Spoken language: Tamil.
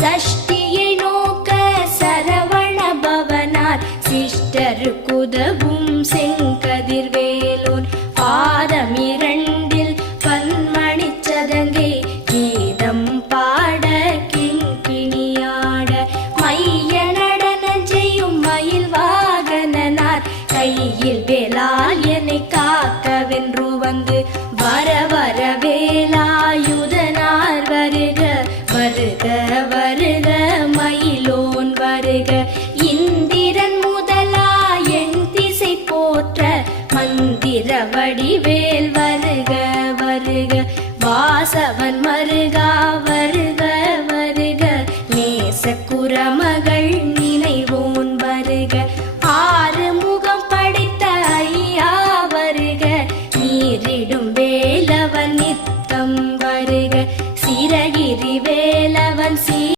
சஷ்டியை நோக்க சரவண பவனார் சிஷ்டருக்குதவும் செங்கதிர்வேலோன் பாதமிரண்டில் பன்மணிச் சதங்கை கீதம் பாட கிங்கிணியாட மைய நடன செய்யும் மயில் வாகனனார் கையில் வேலால் என்னை காக்கவென்று வந்து வர வர வேலாயுதனார் வருக வருக வருக